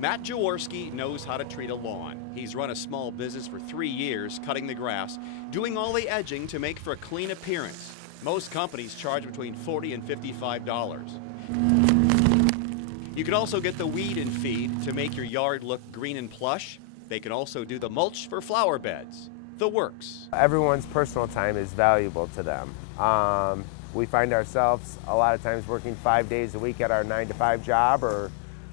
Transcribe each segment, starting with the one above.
Matt Jaworski knows how to treat a lawn. He's run a small business for 3 years, cutting the grass, doing all the edging to make for a clean appearance. Most companies charge between $40 and $55. You can also get the weed and feed to make your yard look green and plush. They can also do the mulch for flower beds. The works. Everyone's personal time is valuable to them. We find ourselves a lot of times working 5 days a week at our 9-to-5 job or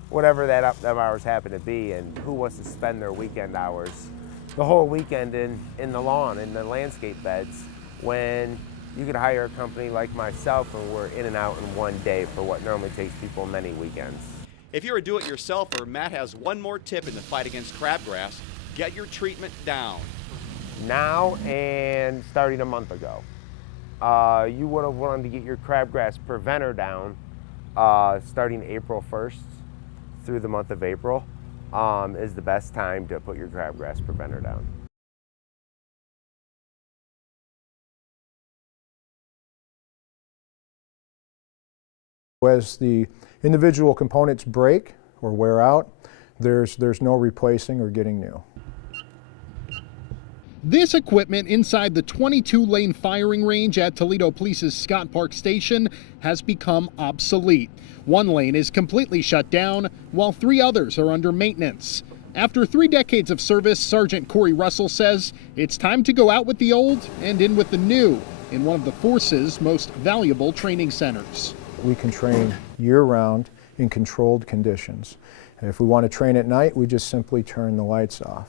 whatever them hours happen to be, and who wants to spend their weekend hours the whole weekend in the lawn, in the landscape beds, when you could hire a company like myself and we're in and out in one day for what normally takes people many weekends. If you're a do-it-yourselfer, Matt has one more tip in the fight against crabgrass. Get your treatment down. Now and starting a month ago. You would have wanted to get your crabgrass preventer down starting April 1st through the month of April is the best time to put your crabgrass preventer down. As the individual components break or wear out, there's no replacing or getting new. This equipment inside the 22-lane firing range at Toledo Police's Scott Park Station has become obsolete. One lane is completely shut down, while 3 others are under maintenance. After 3 decades of service, Sergeant Corey Russell says it's time to go out with the old and in with the new in one of the force's most valuable training centers. We can train year-round in controlled conditions. And if we want to train at night, we just simply turn the lights off.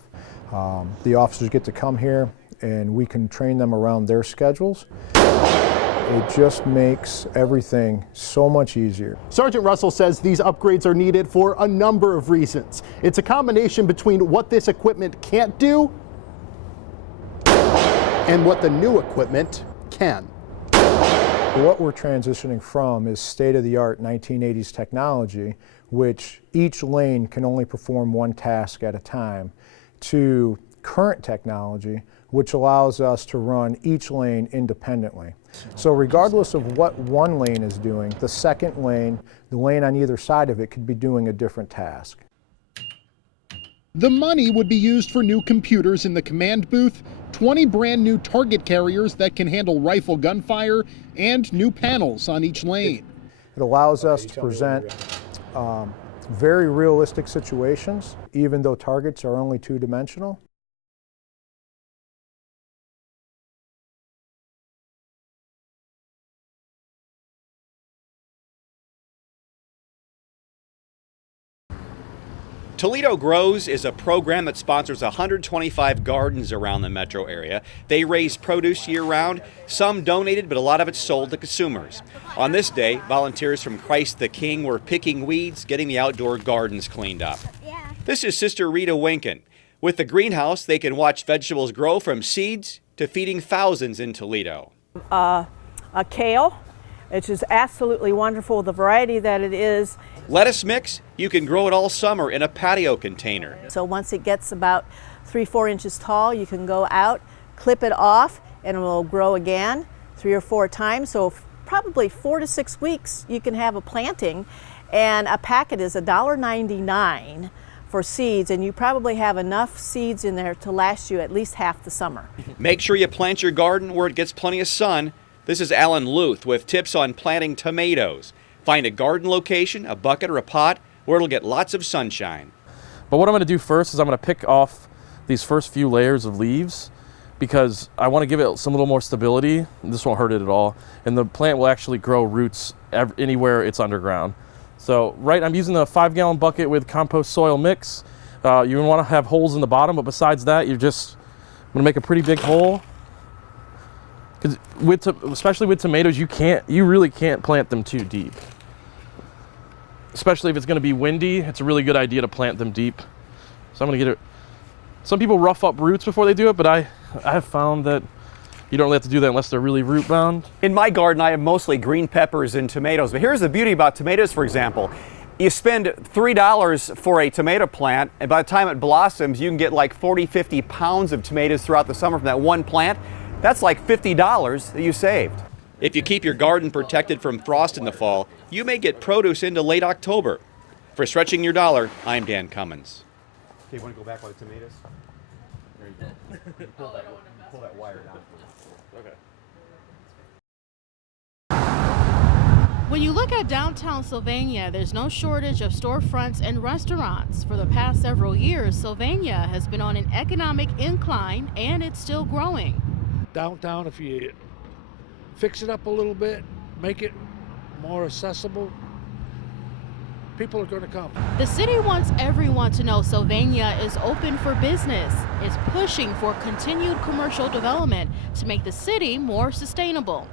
The officers get to come here and we can train them around their schedules. It just makes everything so much easier. Sergeant Russell says these upgrades are needed for a number of reasons. It's a combination between what this equipment can't do and what the new equipment can. What we're transitioning from is state-of-the-art 1980s technology, which each lane can only perform one task at a time, to current technology, which allows us to run each lane independently. So regardless of what one lane is doing, the second lane, the lane on either side of it, could be doing a different task. The money would be used for new computers in the command booth, 20 brand new target carriers that can handle rifle gunfire, and new panels on each lane. It allows us to present very realistic situations, even though targets are only two-dimensional. Toledo Grows is a program that sponsors 125 gardens around the metro area. They raise produce year-round, some donated, but a lot of it's sold to consumers. On this day, volunteers from Christ the King were picking weeds, getting the outdoor gardens cleaned up. This is Sister Rita Winkin. With the greenhouse, they can watch vegetables grow from seeds to feeding thousands in Toledo. A kale, which is absolutely wonderful, the variety that it is. Lettuce mix, you can grow it all summer in a patio container. So once it gets about 3-4 inches tall, you can go out, clip it off, and it will grow again 3 or 4 times. So probably 4 to 6 weeks you can have a planting, and a packet is $1.99 for seeds, and you probably have enough seeds in there to last you at least half the summer. Make sure you plant your garden where it gets plenty of sun. This is Alan Luth with tips on planting tomatoes. Find a garden location, a bucket or a pot, where it'll get lots of sunshine. But what I'm going to do first is I'm going to pick off these first few layers of leaves because I want to give it some little more stability. This won't hurt it at all. And the plant will actually grow roots anywhere it's underground. So I'm using a 5-gallon bucket with compost soil mix. You want to have holes in the bottom, but besides that, I'm going to make a pretty big hole. Because especially with tomatoes, you really can't plant them too deep. Especially if it's going to be windy, it's a really good idea to plant them deep. So I'm going to get it. Some people rough up roots before they do it, but I have found that you don't really have to do that unless they're really root bound. In my garden, I have mostly green peppers and tomatoes. But here's the beauty about tomatoes, for example. You spend $3 for a tomato plant, and by the time it blossoms, you can get like 40, 50 pounds of tomatoes throughout the summer from that one plant. That's like $50 that you saved. If you keep your garden protected from frost in the fall, you may get produce into late October. For Stretching Your Dollar, I'm Dan Cummins. Okay, you want to go back by the tomatoes? There you go. Pull that wire down. Okay. When you look at downtown Sylvania, there's no shortage of storefronts and restaurants. For the past several years, Sylvania has been on an economic incline, and it's still growing. Downtown, if you fix it up a little bit, make it more accessible, people are going to come. The city wants everyone to know Sylvania is open for business. It's pushing for continued commercial development to make the city more sustainable.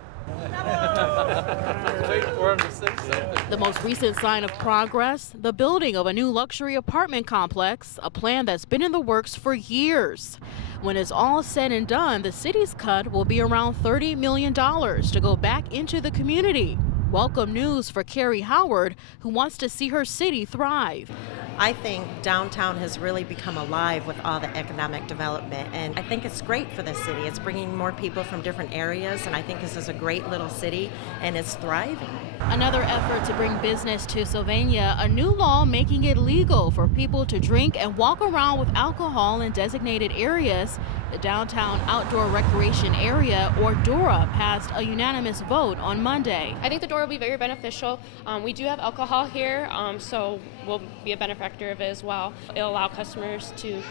The most recent sign of progress, the building of a new luxury apartment complex, a plan that's been in the works for years. When it's all said and done, the city's cut will be around $30 million to go back into the community. Welcome news for Carrie Howard, who wants to see her city thrive. I think downtown has really become alive with all the economic development, and I think it's great for the city. It's bringing more people from different areas, and I think this is a great little city, and it's thriving. Another effort to bring business to Sylvania, a new law making it legal for people to drink and walk around with alcohol in designated areas. The Downtown Outdoor Recreation Area, or DORA, passed a unanimous vote on Monday. I think the DORA will be very beneficial. We do have alcohol here, so we'll be a benefactor of it as well. It'll allow customers to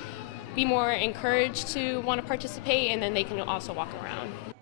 be more encouraged to want to participate, and then they can also walk around.